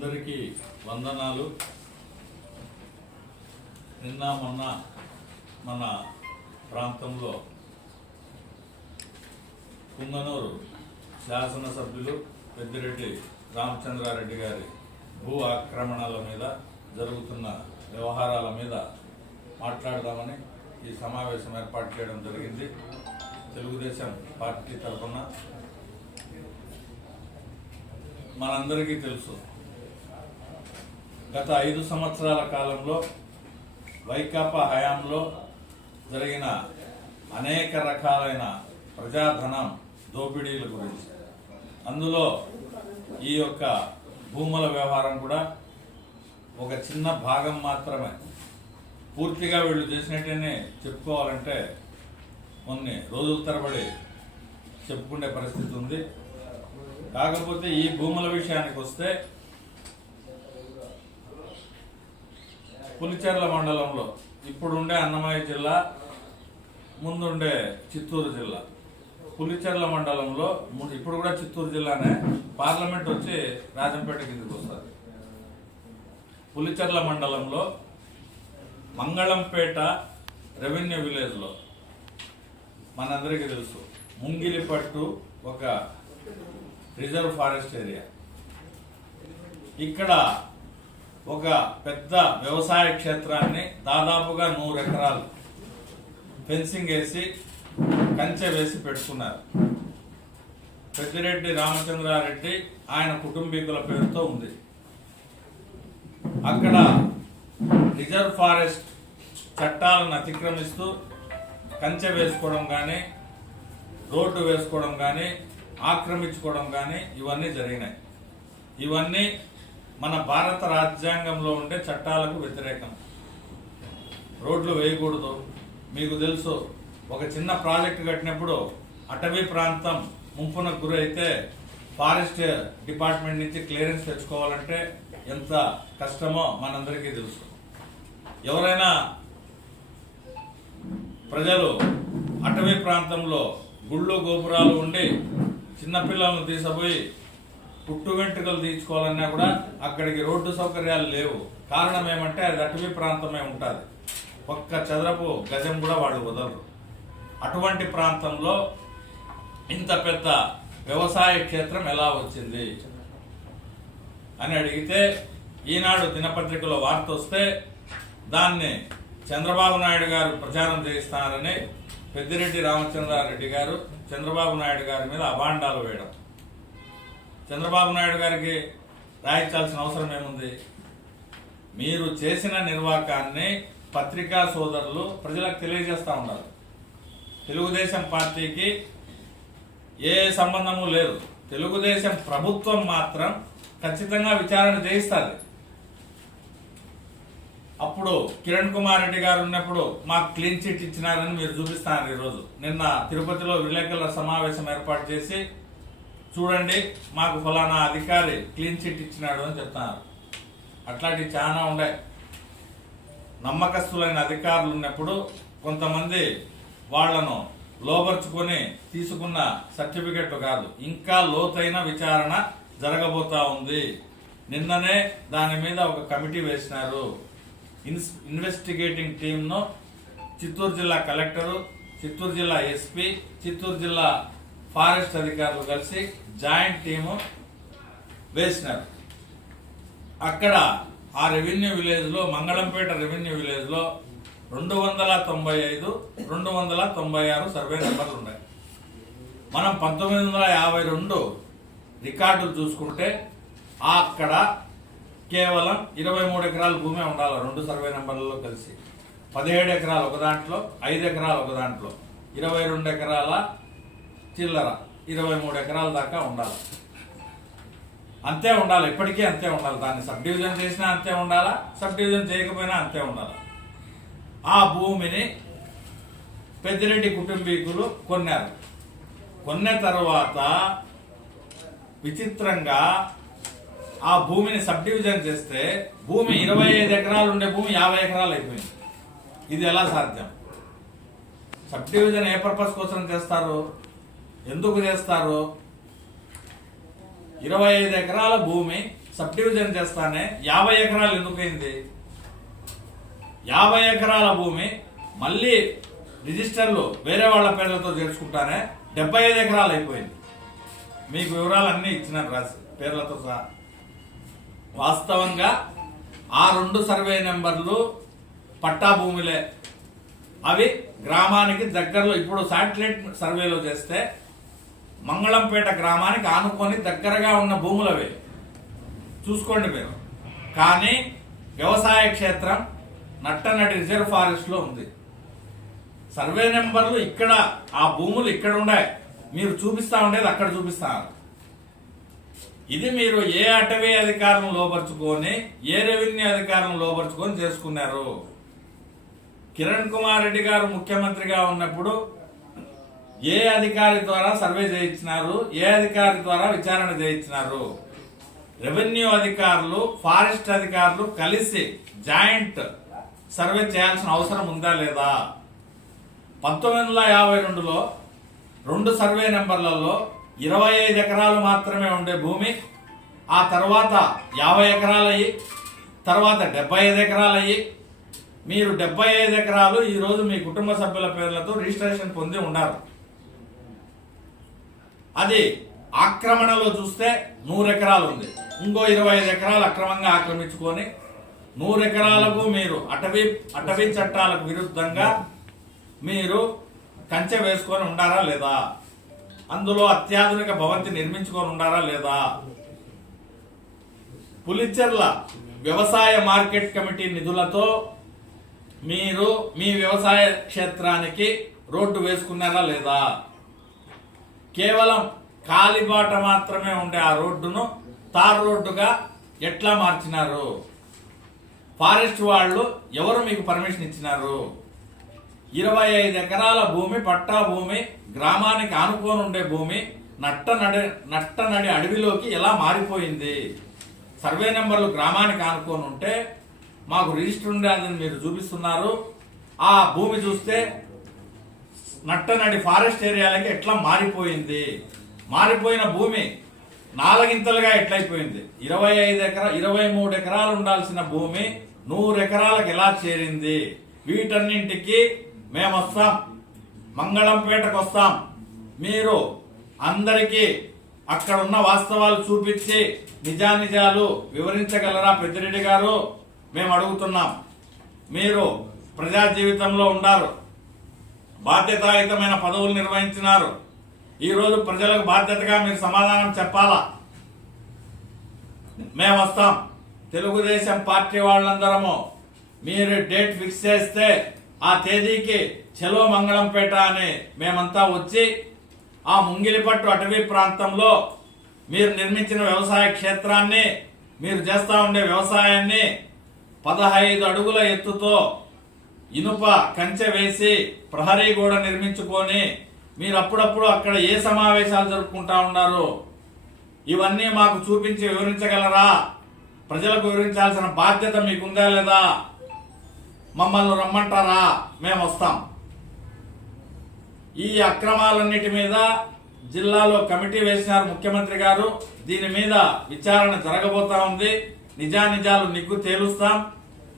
అందరికీ వందనాలు. నిన్న మొన్న మన ప్రాంతంలో కుంగనూరు శాసనసభ్యులు పెద్దిరెడ్డి రామచంద్రారెడ్డి గారి భూ ఆక్రమణల మీద జరుగుతున్న వ్యవహారాల మీద మాట్లాడదామని ఈ సమావేశం ఏర్పాటు చేయడం జరిగింది. తెలుగుదేశం పార్టీ తరఫున మనందరికీ తెలుసు, గత 5 సంవత్సరాల కాలంలో వైకాపా హయాంలో జరిగిన అనేక రకాలైన ప్రజాధనం దోపిడీల గురించి, అందులో ఈ యొక్క భూముల వ్యవహారం కూడా ఒక చిన్న భాగం మాత్రమే. పూర్తిగా వీళ్ళు చేసినట్టునే చెప్పుకోవాలంటే కొన్ని రోజుల తరబడి చెప్పుకునే పరిస్థితి ఉంది. కాకపోతే ఈ భూముల విషయానికి వస్తే పులిచెర్ల మండలంలో ఇప్పుడుండే అన్నమయ్య జిల్లా, ముందుండే చిత్తూరు జిల్లా, పులిచెర్ల మండలంలో ఇప్పుడు కూడా చిత్తూరు జిల్లానే, పార్లమెంట్ వచ్చి రాజంపేట కిందకి వస్తుంది. పులిచెర్ల మండలంలో మంగళంపేట రెవెన్యూ విలేజ్లో మనందరికీ తెలుసు, ముంగిలిపట్టు ఒక రిజర్వ్ ఫారెస్ట్ ఏరియా. ఇక్కడ ఒక పెద్ద వ్యవసాయ క్షేత్రాన్ని దాదాపుగా 100 ఎకరాలు ఫెన్సింగ్ వేసి కంచె వేసి పెట్టుకున్నారు. పెద్దిరెడ్డి రామచంద్రారెడ్డి ఆయన కుటుంబీకుల పేరుతో ఉంది. అక్కడ రిజర్వ్ ఫారెస్ట్ చట్టాలను అతిక్రమిస్తూ కంచె వేసుకోవడం కానీ, రోడ్డు వేసుకోవడం కానీ, ఆక్రమించుకోవడం కానీ ఇవన్నీ జరిగినాయి. ఇవన్నీ మన భారత రాజ్యాంగంలో ఉండే చట్టాలకు వ్యతిరేకం. రోడ్లు వేయకూడదు. మీకు తెలుసు, ఒక చిన్న ప్రాజెక్టు కట్టినప్పుడు అటవీ ప్రాంతం ముంపునకు గురైతే ఫారెస్ట్ డిపార్ట్మెంట్ నుంచి క్లియరెన్స్ తెచ్చుకోవాలంటే ఎంత కష్టమో మనందరికీ తెలుసు. ఎవరైనా ప్రజలు అటవీ ప్రాంతంలో గుళ్ళు గోపురాలు ఉండి చిన్నపిల్లలను తీసుకుపోయి పుట్టు వెంట్రుకలు తీసుకోవాలన్నా కూడా అక్కడికి రోడ్డు సౌకర్యాలు లేవు. కారణం ఏమంటే అది అటవీ ప్రాంతమే ఉంటుంది. ఒక్క చదరపు గజం కూడా వాళ్ళు వదలరు. అటువంటి ప్రాంతంలో ఇంత పెద్ద వ్యవసాయ క్షేత్రం ఎలా వచ్చింది అని అడిగితే, ఈనాడు దినపత్రికలో వార్త వస్తే దాన్ని చంద్రబాబు నాయుడు గారు ప్రచారం చేయిస్తారని పెద్దిరెడ్డి రామచంద్రారెడ్డి గారు చంద్రబాబు నాయుడు గారి మీద అభాండాలు వేయడం. చంద్రబాబు నాయుడు గారికి రాయించాల్సిన అవసరం ఏముంది? మీరు చేసిన నిర్వాకాన్ని పత్రికా సోదరులు ప్రజలకు తెలియజేస్తూ ఉండాలి. తెలుగుదేశం పార్టీకి ఏ సంబంధము లేదు. తెలుగుదేశం ప్రభుత్వం మాత్రం ఖచ్చితంగా విచారణ చేయిస్తుంది. అప్పుడు కిరణ్ కుమార్ రెడ్డి గారు ఉన్నప్పుడు మాకు క్లీన్ చిట్ ఇచ్చినారని మీరు చూపిస్తున్నారు. ఈరోజు నిన్న తిరుపతిలో విలేకరుల సమావేశం ఏర్పాటు చేసి, చూడండి మాకు ఫలానా అధికారి క్లీన్ చిట్ ఇచ్చినాడు అని చెప్తున్నారు. అట్లాంటివి చాలా ఉండే. నమ్మకస్తులైన అధికారులు ఉన్నప్పుడు కొంతమంది వాళ్లను లోబర్చుకొని తీసుకున్న సర్టిఫికెట్లు కాదు, ఇంకా లోతైన విచారణ జరగబోతా ఉంది. నిన్ననే దాని మీద ఒక కమిటీ వేసినారు. ఇన్వెస్టిగేటింగ్ టీంను చిత్తూరు జిల్లా కలెక్టరు, చిత్తూరు జిల్లా ఎస్పీ, చిత్తూరు జిల్లా ఫారెస్ట్ అధికారులు కలిసి జాయింట్ టీము వేసినారు. అక్కడ ఆ రెవెన్యూ విలేజ్లో, మంగళంపేట రెవెన్యూ విలేజ్లో 295, 296 సర్వే నెంబర్లు ఉన్నాయి. మనం 1952 రికార్డులు చూసుకుంటే అక్కడ కేవలం 23 ఎకరాల భూమి ఉండాలి. 2 సర్వే నెంబర్లలో కలిసి 17 ఎకరాలు ఒక దాంట్లో, 5 ఎకరాలు ఒక దాంట్లో, 22 ఎకరాల చిల్లర, 23 ఎకరాల దాకా ఉండాలి. అంతే ఉండాలి, ఎప్పటికీ అంతే ఉండాలి. దాన్ని సబ్ డివిజన్ చేసినా అంతే ఉండాలా, సబ్ డివిజన్ చేయకపోయినా అంతే ఉండాలి. ఆ భూమిని పెద్దిరెడ్డి కుటుంబీకులు కొన్నారు. కొన్న తర్వాత విచిత్రంగా ఆ భూమిని సబ్ డివిజన్ చేస్తే భూమి 25 ఎకరాలు ఉండే భూమి 50 ఎకరాలు అయిపోయింది. ఇది ఎలా సాధ్యం? సబ్ డివిజన్ ఏ పర్పస్ కోసం చేస్తారు, ఎందుకు చేస్తారు? 25 ఎకరాల భూమి సబ్ డివిజన్ చేస్తానే 50 ఎకరాలు ఎందుకైంది? 50 ఎకరాల భూమి మళ్ళీ రిజిస్టర్లు వేరే వాళ్ళ పేర్లతో చేర్చుకుంటానే 75 ఎకరాలు అయిపోయింది. మీకు వివరాలన్నీ ఇచ్చినారు రాసి పేర్లతో సహా. వాస్తవంగా ఆ 2 సర్వే నెంబర్లు పట్టా భూములే. అవి గ్రామానికి దగ్గరలో, ఇప్పుడు శాటిలైట్ సర్వేలో చేస్తే మంగళంపేట గ్రామానికి ఆనుకొని దగ్గరగా ఉన్న భూములు అవి చూసుకోండి మీరు. కానీ వ్యవసాయ క్షేత్రం నట్టనడి రిజర్వ్ ఫారెస్ట్ లో ఉంది. సర్వే నెంబర్లు ఇక్కడ, ఆ భూములు ఇక్కడ ఉన్నాయి, మీరు చూపిస్తా ఉండేది అక్కడ చూపిస్తారు. ఇది మీరు ఏ అటవీ అధికారం లోపరుచుకొని, ఏ రెవెన్యూ అధికారం లోపరుచుకొని చేసుకున్నారు. కిరణ్ కుమార్ రెడ్డి గారు ముఖ్యమంత్రిగా ఉన్నప్పుడు ఏ అధికారి ద్వారా సర్వే చేయించినారు, ఏ అధికారి ద్వారా విచారణ చేయించినారు? రెవెన్యూ అధికారులు, ఫారెస్ట్ అధికారులు కలిసి జాయింట్ సర్వే చేయాల్సిన అవసరం ఉందా లేదా? 1952లో 2 సర్వే నెంబర్లలో 25 ఎకరాలు మాత్రమే ఉండే భూమి ఆ తర్వాత 50 ఎకరాలయ్యి, తర్వాత 75 ఎకరాలయ్యి, మీరు 75 ఎకరాలు ఈరోజు మీ కుటుంబ సభ్యుల పేర్లతో రిజిస్ట్రేషన్ పొంది ఉన్నారు. అది ఆక్రమణలో చూస్తే 100 ఎకరాలు ఉంది. ఇంకో 25 ఎకరాలు అక్రమంగా ఆక్రమించుకొని 100 ఎకరాలకు మీరు అటవీ చట్టాలకు విరుద్ధంగా మీరు కంచె వేసుకొని ఉండారా లేదా? అందులో అత్యాధునిక భవంతి నిర్మించుకొని ఉండారా లేదా? పులిచెర్ల వ్యవసాయ మార్కెట్ కమిటీ నిధులతో మీరు మీ వ్యవసాయ క్షేత్రానికి రోడ్డు వేసుకున్నారా లేదా? కేవలం కాలిబాట మాత్రమే ఉండే ఆ రోడ్డును తార్ రోడ్డుగా ఎట్లా మార్చినారు? ఫారెస్ట్ వాళ్ళు ఎవరు మీకు పర్మిషన్ ఇచ్చినారు? 25 ఎకరాల భూమి, పట్టా భూమి, గ్రామానికి ఆనుకొని ఉండే భూమి నట్టనడి అడవిలోకి ఎలా మారిపోయింది? సర్వే నెంబర్లు గ్రామానికి ఆనుకొని ఉంటే మాకు రిజిస్టర్ ఉండేదని మీరు చూపిస్తున్నారు. ఆ భూమి చూస్తే నట్టనడి ఫారెస్ట్ ఏరియాలకి ఎట్లా మారిపోయింది? మారిపోయిన భూమి 4 గింతలుగా ఎట్లయిపోయింది? 23 ఎకరాలు ఉండాల్సిన భూమి 100 ఎకరాలకు ఎలా చేరింది? వీటన్నింటికి మేము వస్తాం, మంగళంపేటకు వస్తాం. మీరు అందరికీ అక్కడ ఉన్న వాస్తవాలు చూపించి నిజానిజాలు వివరించగలరా పెద్దిరెడ్డి గారు? మేము అడుగుతున్నాం. మీరు ప్రజా జీవితంలో ఉండారు, బాధ్యతాయుతమైన పదవులు నిర్వహించినారు. ఈరోజు ప్రజలకు బాధ్యతగా మీరు సమాధానం చెప్పాలా? మేము వస్తాం. తెలుగుదేశం పార్టీ వాళ్ళందరము మీరు డేట్ ఫిక్స్ చేస్తే ఆ తేదీకి చలో మంగళంపేట అని మేమంతా వచ్చి ఆ ముంగిలిపట్టు అటవీ ప్రాంతంలో మీరు నిర్మించిన వ్యవసాయ క్షేత్రాన్ని, మీరు చేస్తా ఉండే వ్యవసాయాన్ని 15 అడుగుల ఎత్తుతో ఇనుప కంచె వేసి ప్రహరీ గోడ నిర్మించుకొని మీరు అప్పుడప్పుడు అక్కడ ఏ సమావేశాలు జరుపుకుంటా ఉన్నారు? ఇవన్నీ మాకు చూపించి వివరించగలరా? ప్రజలకు వివరించాల్సిన బాధ్యత మీకుందా లేదా? మమ్మల్ని రమ్మంటారా? మేము వస్తాం. ఈ అక్రమాలన్నిటి మీద జిల్లాలో కమిటీ వేసినారు ముఖ్యమంత్రి గారు. దీని మీద విచారణ జరగబోతా ఉంది. నిజానిజాలు నిగ్గు తేలుస్తాం.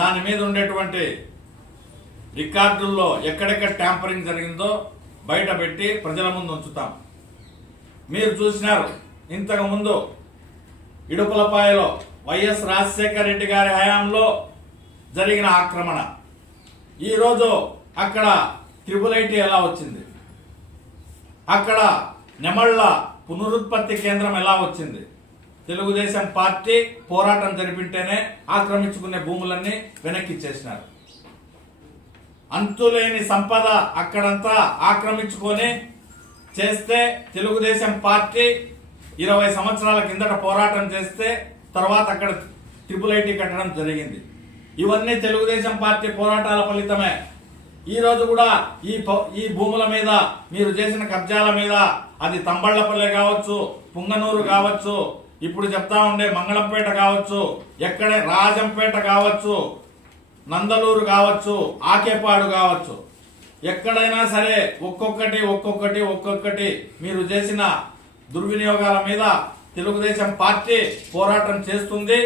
దాని మీద ఉండేటువంటి రికార్డుల్లో ఎక్కడెక్కడ ట్యాంపరింగ్ జరిగిందో బయట పెట్టి ప్రజల ముందు ఉంచుతాం. మీరు చూసినారు ఇంతకు ముందు ఇడుపులపాయలో వైఎస్ రాజశేఖర రెడ్డి గారి హయాంలో జరిగిన ఆక్రమణ. ఈరోజు అక్కడ ట్రిపుల్ ఎలా వచ్చింది? అక్కడ నెమళ్ల పునరుత్పత్తి కేంద్రం ఎలా వచ్చింది? తెలుగుదేశం పార్టీ పోరాటం జరిపింటేనే ఆక్రమించుకునే భూములన్నీ వెనక్కి ఇచ్చేసినారు. అంతులేని సంపద అక్కడంతా ఆక్రమించుకొని చేస్తే తెలుగుదేశం పార్టీ 20 సంవత్సరాల కిందట పోరాటం చేస్తే తర్వాత అక్కడ ట్రిపుల్ కట్టడం జరిగింది. ఇవన్నీ తెలుగుదేశం పార్టీ పోరాటాల ఫలితమే. ఈ రోజు కూడా ఈ భూముల మీద మీరు చేసిన కబ్జాల మీద, అది తంబళ్లపల్లె కావచ్చు, పుంగనూరు కావచ్చు, ఇప్పుడు చెప్తా ఉండే మంగళంపేట కావచ్చు, ఎక్కడే రాజంపేట కావచ్చు, నందలూరు కావచ్చు, ఆకేపాడు కావచ్చు, ఎక్కడైనా సరే ఒక్కొక్కటి మీరు చేసిన దుర్వినియోగాల మీద తెలుగుదేశం పార్టీ పోరాటం చేస్తుంది.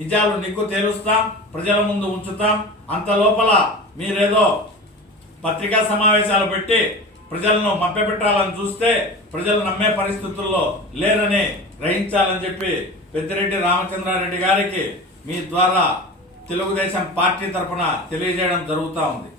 నిజాలు నిగ్గు తేలుస్తాం, ప్రజల ముందు ఉంచుతాం. అంత లోపల మీరేదో పత్రికా సమావేశాలు పెట్టి ప్రజలను మభ్యపెట్టాలని చూస్తే ప్రజలు నమ్మే పరిస్థితుల్లో లేరని గ్రహించాలని చెప్పి పెద్దిరెడ్డి రామచంద్రారెడ్డి గారికి మీ ద్వారా తెలుగుదేశం పార్టీ తరఫున తెలియజేయడం జరుగుతూ ఉంది.